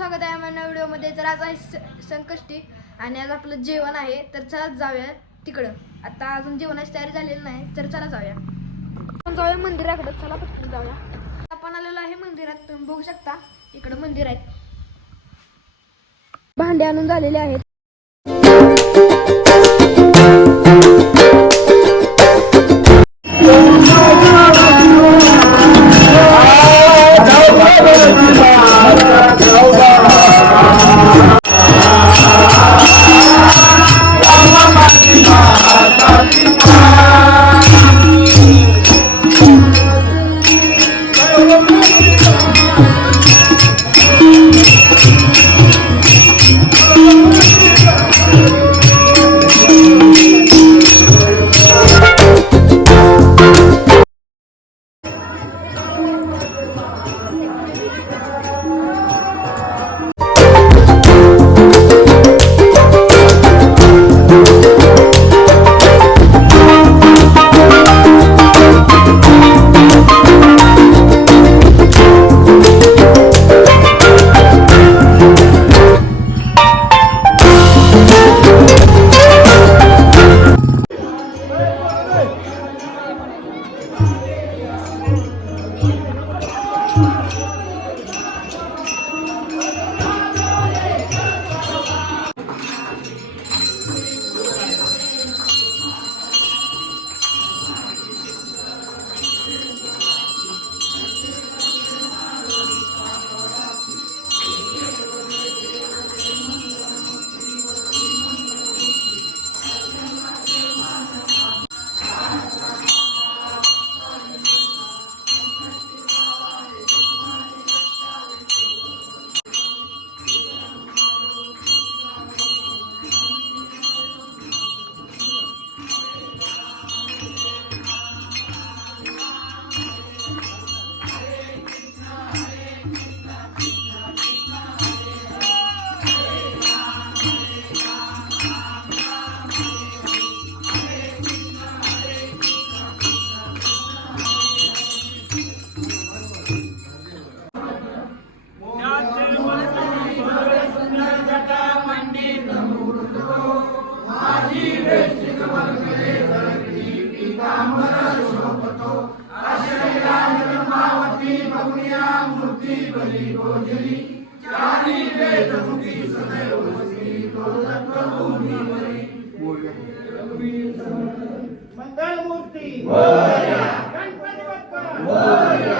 स्वागत आहे माझ्या व्हिडिओमध्ये. तर आज आहे संकष्टी आणि आज आपलं जेवण आहे. तर चला जाऊया तिकडं. आता अजून जेवणाची तयारी झालेली नाही, तर चला जाऊया. आपण जाऊया मंदिराकडे. चला पटकन जाऊया. आपण आलेलो आहे मंदिरात. तुम्ही बघू शकता इकडं मंदिर आहे. भांडे आणून झालेले आहेत. मंगलमूर्ती मोरया, गणपती बाप्पा मोरया.